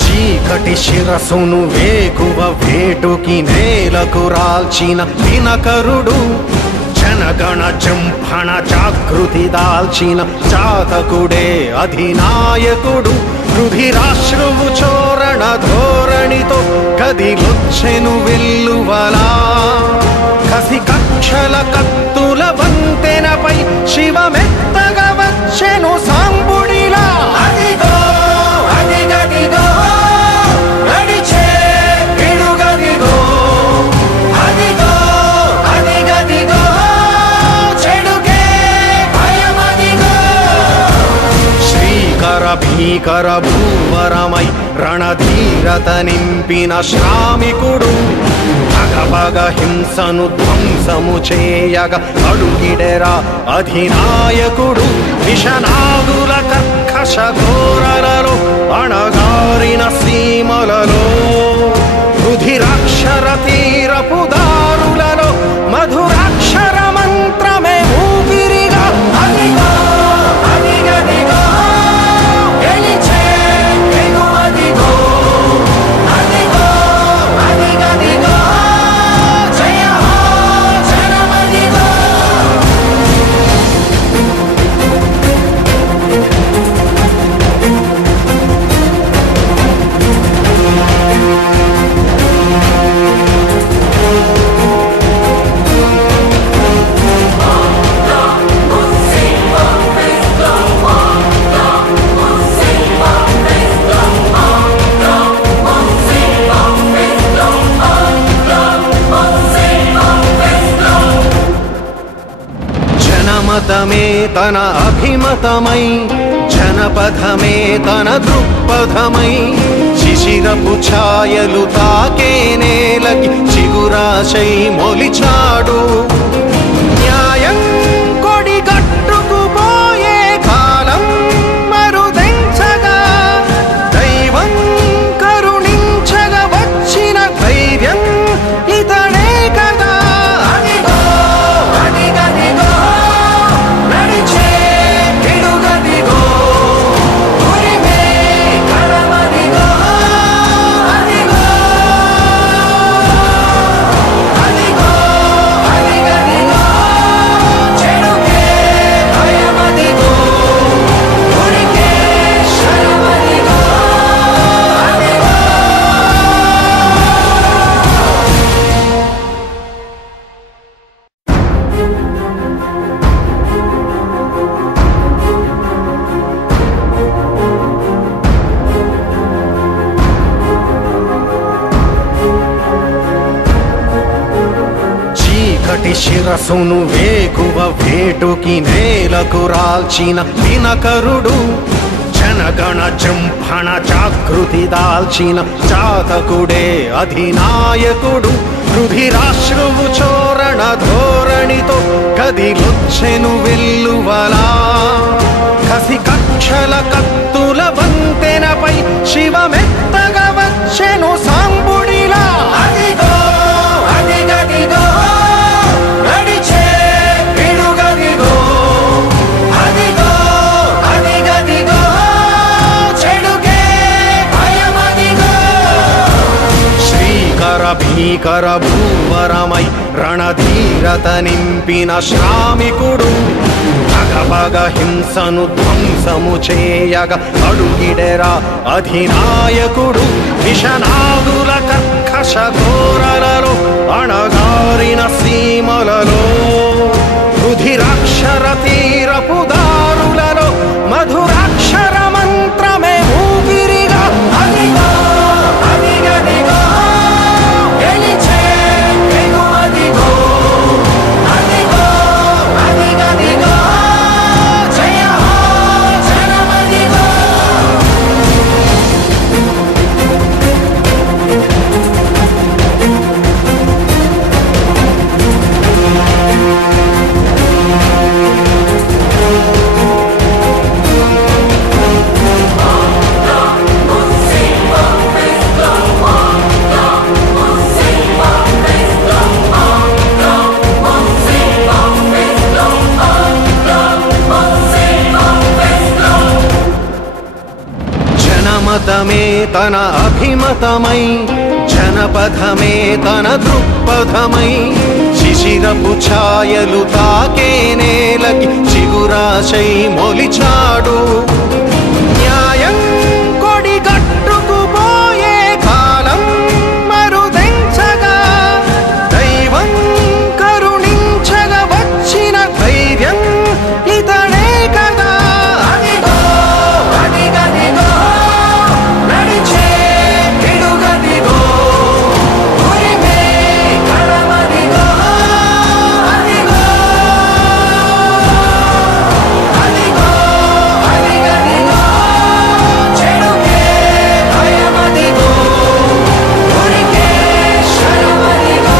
చీకటి శిరసును వేకువ వేటుకి నేలకు రాల్చిన దినకరుడు, జనగణ జంభణ జాగృతి దాల్చిన జాతకుడే అధినాయకుడు. రుధిరాశ్రువు చోరణ ధోరణితో కదిలొచ్చెను వెల్లువలా, కసి కక్షల కత్తుల వంతెనపై శివమెత్తగా వచ్చెను సాంబుడిలా. అదిగో అదిగదిగో నడిచే పిడుగదిగో, అదిగో అదిగదిగో చెడుకే భయమదిగో. శ్రీకర భీకర భూవరమై రణధీరత నింపిన శ్రామికుడు, భగభగ హింసను ధ్వంసము చేయగ అడుగిడెరా అధినాయకుడు. విషనాదుల కర్కశ ఘోరలలో అణగారిన సీమలలో, రుధిరాక్షర తీరపు దారులలో మధురాక్షర మంత్రమే ఊపిరిగా. అదిగో అదిగదిగో గెలిచే ఎగువదిగో, అదిగో అదిగదిగో జయ హో జనమదిగో. జనమతమే తన అభిమతమై, జనపథమే తన దృక్పథమై, శిశిరపు ఛాయలు తాకే నేలకి చిగురాశై మొలిచాడు. న్యాయం కొడిగట్టుకుపోయే కాలం మరుదెంచగా, దైవం కరుణించగా వచ్చిన ధైర్యం ఇతడే కదా. అదిగో అదిగదిగో నడిచే పిడుగదిగో, ఉరిమే కడమదిగో, అదిగో అదిగో అదిగదిగో చెడుకే భయమదిగో, ఉరికే శరమదిగో, అదిగో. చీకటి శిరసును వేకువ వేటుకి నేలకు రాల్చిన దినకరుడు, జనగణ జంభణ జాగృతి దాల్చిన జాతకుడే అధినాయకుడు. రుధిరాశ్రువు చోరణ ధోరణితో కదిలొచ్చెను వెల్లువలా, కసి కక్షల కత్తుల వంతెనపై శివమెత్తగా వచ్చెను సాంబుడిలా. అదిగో అదిగదిగో నడిచే పిడుగదిగో, అదిగో అదిగదిగో చెడుకే భయమదిగో. శ్రీకర భీకర భూవరమై రణధీరత నింపిన శ్రామికుడు, భగభగ హింసను ధ్వంసము చేయగ అడుగిడెరా అధినాయకుడు. విషనాదుల కర్కశ ఘోరలలో అణగారిన సీమలలో, రుధిరాక్షర తీరపు దారులలో మధురాక్షర మంత్రమే ఊపిరిగా. అదిగో అదిగదిగో గెలిచే ఎగువదిగో, అదిగో అదిగదిగో జయ హో జనమదిగో. తన అభిమతమై జనపథమే తన దృక్పథమై శిశిరపు ఛాయలు తాకే నేలకి చిగురాశై మొలిచాడు న్యాయం కొడిగట్టుకుపోయే కాలం మరుదెంచగా దైవం కరుణించగా వచ్చిన ధైర్యం ఇతడే కదా అదిగో అదిగదిగో నడిచే పిడుగదిగో ఉరిమే కడమదిగో అదిగో అదిగో అదిగదిగో చెడుకే భయమదిగో ఉరికే శరమదిగో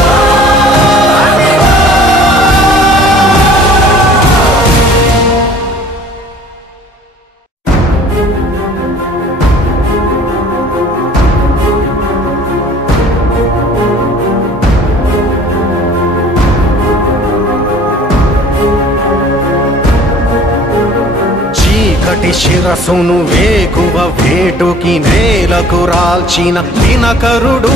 అదిగో చీకటి శిరసును వేకువ వేటుకి నేలకు రాల్చిన దినకరుడు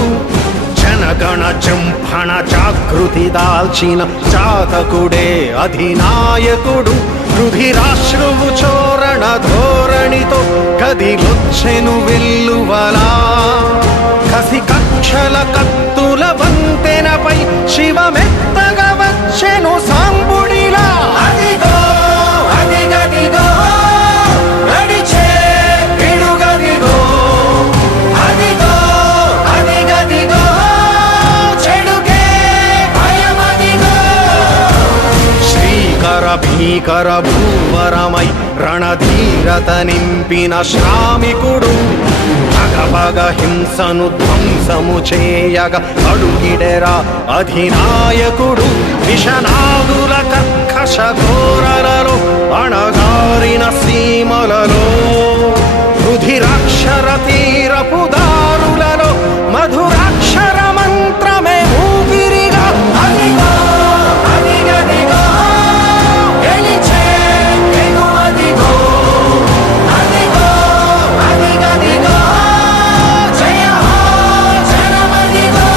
జనగణ జంభణ జాగృతి దాల్చిన చాతకుడే అధినాయకుడు రుధిరాశ్రువు చోరణ ధోరణితో కదిలొచ్చెను వెల్లువలా కసి కక్షల కత్తుల వంతెనపై శివమెత్తగా వచ్చెను సాంబుడిలా అదిగో అదిగదిగో నడిచే పిడుగదిగో అదిగో అదిగదిగో చెడుకే భయమదిగో శ్రీకర భీకర భూవరమై రణధీరత నింపిన శ్రామికుడు భగభగ హింసను ధ్వంసము చేయగ అడుగిడెరా అధినాయకుడు విషనాగుల కర్కశ ఘోరలలో అణగారిన సీమలలో రుధిరాక్షర తీరపు దారులలో మధురాక్షర మంత్రమే ఊపిరిగా అదిగో అదిగదిగో గెలిచే ఎగువదిగో అదిగో అదిగదిగో జయ హో జనమదిగో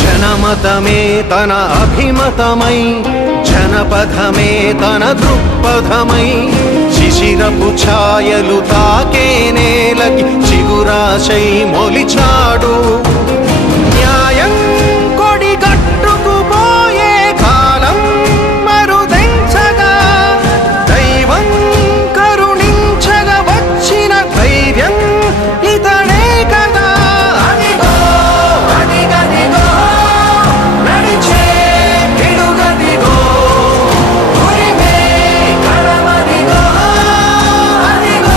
జనమతమే తన అభిమతమై జనపథమే తన దృక్పథమై శిశిరపు ఛాయలు తాకే నేలకి చిగురాశై మొలిచాడు న్యాయం కొడిగట్టుకుపోయే కాలం మరుదెంచగా దైవం కరుణించగా వచ్చిన ధైర్యం ఇతడే కదా అదిగో అదిగదిగో నడిచే పిడుగదిగో ఉరిమే కడమదిగో అదిగో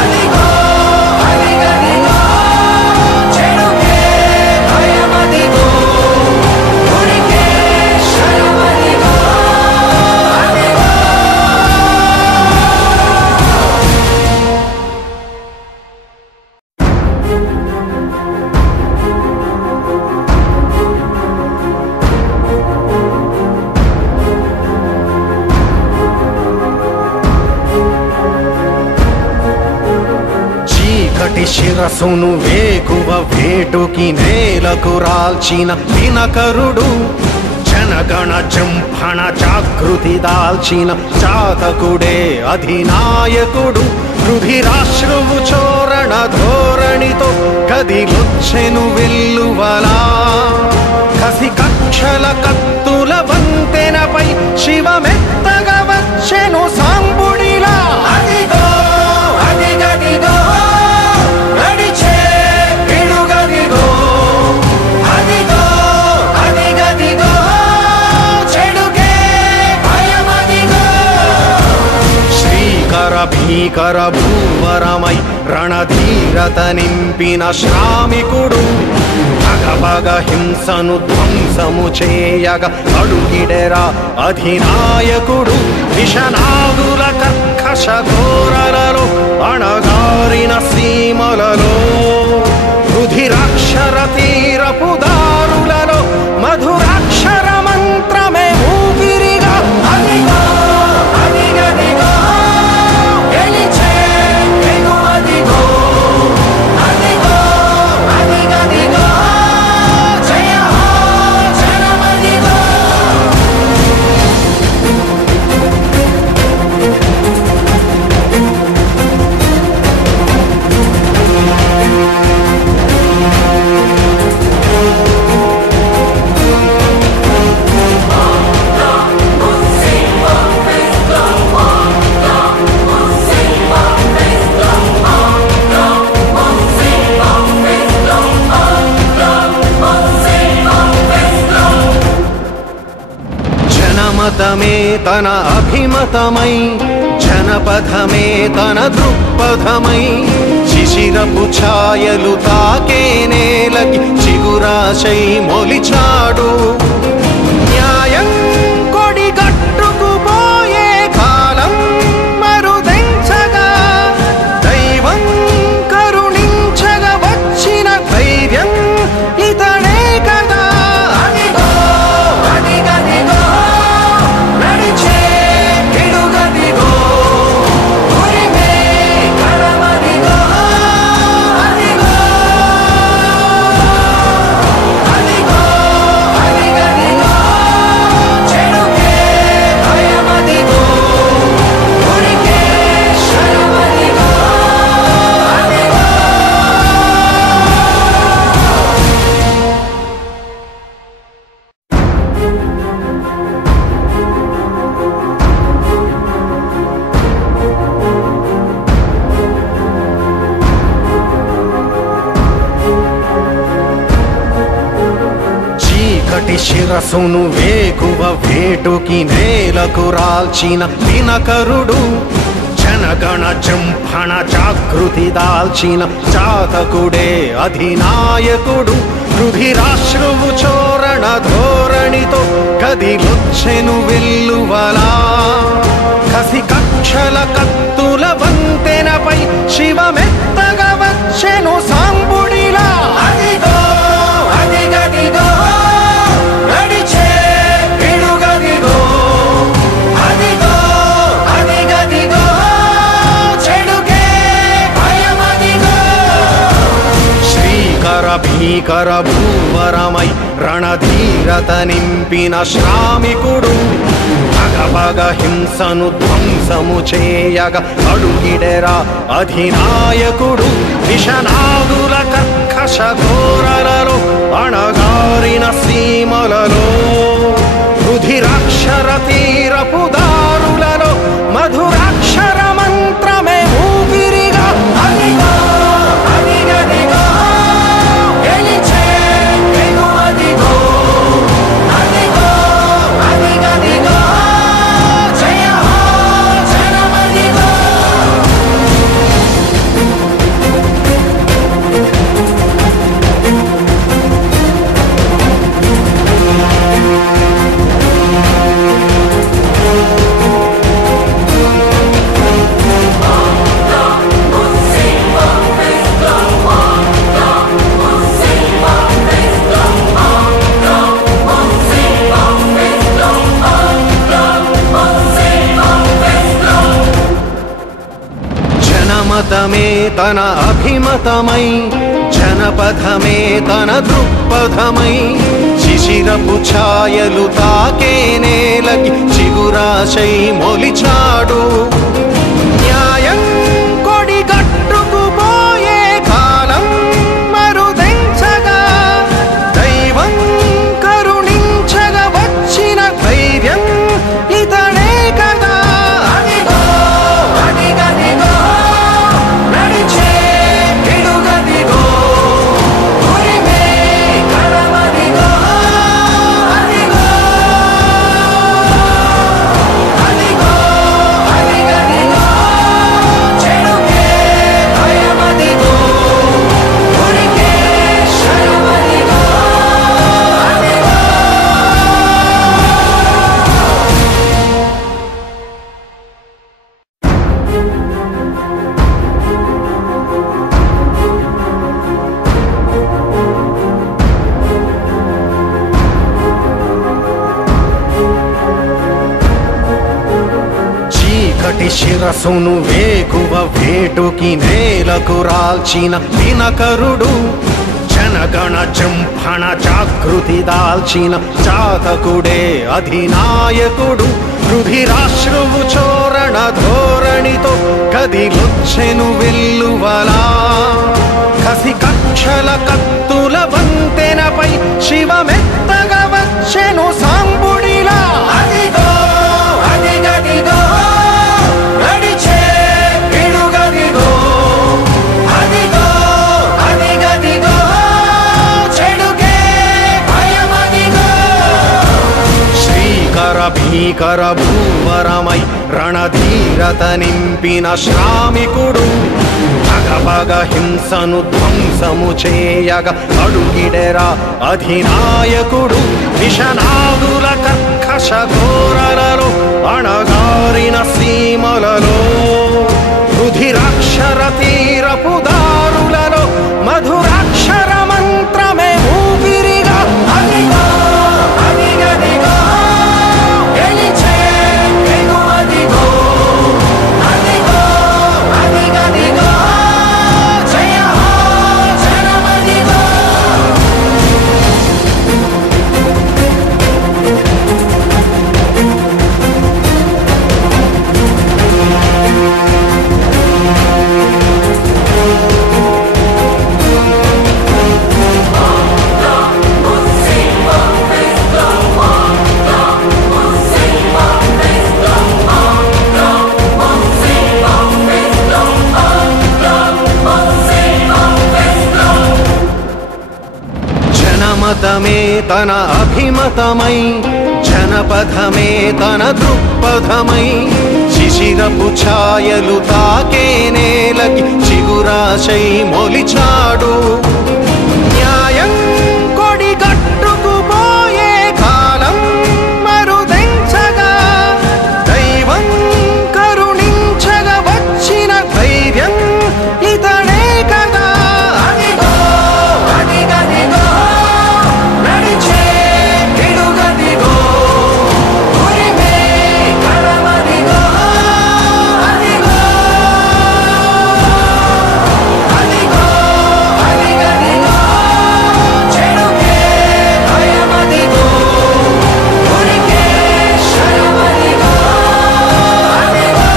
అదిగో అదిగదిగో చెడుకే భయమదిగో ఉరికే శరమదిగో అదిగో చీకటి శిరసును వేకువ వేటుకి నేలకు రాల్చిన దినకరుడు జనగణ జంభణ జాగృతి దాల్చిన చాతకుడే అధినాయకుడు రుధిరాశ్రువు చోరణ ధోరణితో కదిలొచ్చెను వెల్లువలా కసి కక్షల కత్తుల వంతెనపై శివమెత్తగా వచ్చెను సాంబుడిలా అదిగో అదిగదిగో నడిచే పిడుగదిగో అదిగో అదిగదిగో చెడుకే భయమదిగో శ్రీకర భీ భీకర భూవరమై రణధీరత నింపిన శ్రామికుడు భగభగ హింసను ధ్వంసము చేయగ అడుగిడెరా అధినాయకుడు విషనాగుల కర్కశ ఘోరలలో అణగారిన సీమలలో రుధిరాక్షర తీరపు దారులలో మధురాక్షర మంత్రమే ఊపిరిగా అదిగో అదిగదిగో గెలిచే వెనుమదిగో అదిగో అదిగదిగో జయ హో జనమదిగో జనమతమే తన అభిమతమై జనపథమే తన దృక్పథమై శిశిరపు ఛాయలు తాకే నేలకి చిగురాశై మొలిచాడు న్యాయం కొడిగట్టుకుపోయే కాలం మరుదెంచగా దైవం కరుణించగా వచ్చిన ధైర్యం ఇతడే కదా అదిగో అదిగదిగో నడిచే పిడుగదిగో ఉరిమే కడమదిగో అదిగో అదిగో అదిగదిగో చెడుకే భయమదిగో ఉరికే శరమదిగో అదిగో చీకటి శిరసును వేకువ వేటుకి నేలకు రాల్చిన దినకరుడు జనగణ జంభణ జాగృతి దాల్చిన చాతకుడే అధినాయకుడు రుధిరాశ్రువు చోరణ ధోరణితో కదిలొచ్చెను వెల్లువలా కసి కక్షల కత్తుల వంతెనపై శివమెత్తగా వచ్చెను సాంబుడిలా అదిగో అదిగదిగో నడిచే పిడుగదిగో అదిగో అదిగదిగో చెడుకే భయమదిగో శ్రీకర భీకర భూవరమై రణధీరత నింపిన శ్రామికుడు భగభగ హింసను ధ్వంసము చేయగ అడుగిడెరా అధినాయకుడు విషనాగుల కర్కశ ఘోరలలో అణగారిన సీమలలో రుధిరాక్షర తీరపు దారులలో మధురాక్షర మంత్రమే ఊపిరిగా అదిగో అదిగదిగో గెలిచే వెనుమదిగో అదిగో అదిగదిగో జయ హో జనమదిగో జనమతమే తన అభిమతమై జనపథమే తన దృక్పథమై శిశిరపు ఛాయలు తాకే నేలకి చిగురాశై మొలిచాడు న్యాయం కొడిగట్టుకుపోయే కాలం మరుదెంచగా దైవం కరుణించగా వచ్చిన ధైర్యం ఇతడే కదా అదిగో అదిగదిగో నడిచే పిడుగదిగో ఉరిమే కడమదిగో అదిగో అదిగో అదిగదిగో చీకటి శిరసును వేకువ వేటుకి నేలకు రాల్చిన దినకరుడు, జనగణ జంభణ జాగృతి దాల్చిన జాతకుడే అధినాయకుడు. రుధిరాశ్రువు చోరణ ధోరణితో కదిలొచ్చెను వెల్లువలా, కసి కక్షల కత్తుల వంతెనపై శివమెత్తగా వచ్చెను సాంబుడిలా. అదిగో అదిగదిగో నడిచే పిడుగదిగో, అదిగో అదిగదిగో చెడుకే భయమదిగో. శ్రీకర భీకర భూవరమై రణధీరత నింపిన శ్రామికుడు, భగభగ హింసను ధ్వంసము చేయగ అడుగిడెరా అధినాయకుడు. విషనాదుల కర్కశ ఘోరలలో అణగారిన సీమలలో, రుధిరాక్షర తీరపు దారులలో మధురాక్షర మంత్రమే ఊపిరిగా. అదిగో అదిగదిగో గెలిచే వెలువదిగో, అదిగో అదిగదిగో జయ హో జనమదిగో. జనమతమే తన అభిమతమై, జనపథమే తన దృక్పథమై, శిశిరపు ఛాయలు తాకే నేలకి చిగురాశై మొలిచాడు. న్యాయం కొడిగట్టుకుపోయే కాలం మరుదెంచగా, దైవం కరుణించగా వచ్చిన ధైర్యం ఇతడే కదా. అదిగో అదిగదిగో నడిచే పిడుగదిగో, ఉరిమే కడమదిగో, అదిగో అదిగో అదిగదిగో చెడుకే భయమదిగో, ఉరికే శరమదిగో, అదిగో.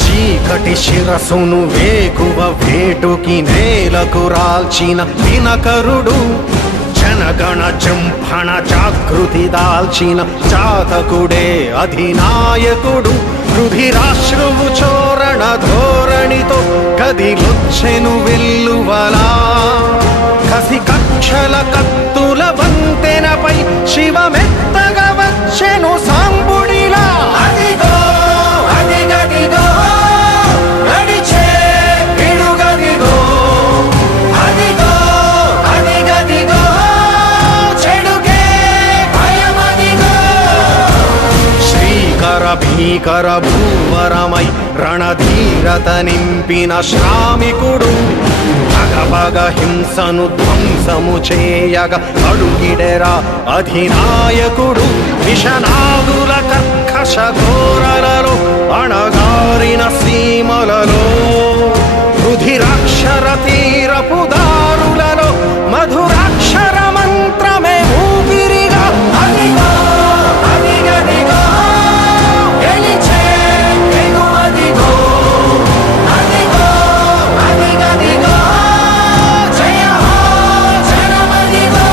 చీకటి శిరసును వేకువ వేటుకి నేలకు రాల్చిన దినకరుడు, జనగణ జంభణ జాగృతి దాల్చిన జాతకుడే అధినాయకుడు. రుధిరాశ్రువు చోరణ ధోరణితో కదిలొచ్చెను వెల్లువలా, కసి కక్షల కత్తుల వంతెనపై శివమెత్తగా వచ్చెను సాంబుడిలా. అదిగో అదిగదిగో నడిచే పిడుగదిగో, అదిగో అదిగదిగో చెడుకే భయమదిగో. శ్రీకర భీకర భూవరమై రణధీరత నింపిన శ్రామికుడు, భగభగ హింసను ధ్వంసము చేయగ అడుగిడెరా అధినాయకుడు. విషనాదుల కర్కశ ఘోరలలో అణగారిన సీమలలో, రుధిరాక్షర తీరపు దారులలో మధురాక్షర మంత్రమే ఊపిరిగా. అదిగో అదిగదిగో గెలిచే వెలువదిగో, అదిగో అదిగదిగో జయ హో జనమదిగో.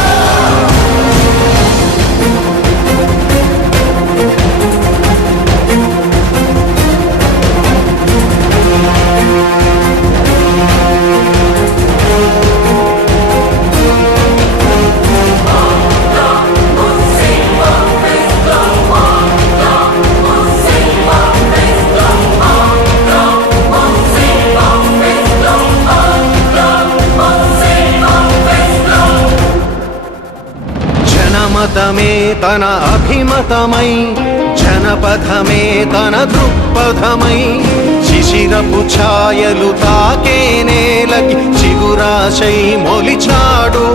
తన అభిమతమై జనపథమే తన దృక్పథమై శిశిరపు ఛాయలు తాకే నేలకి చిగురాశై మొలిచాడు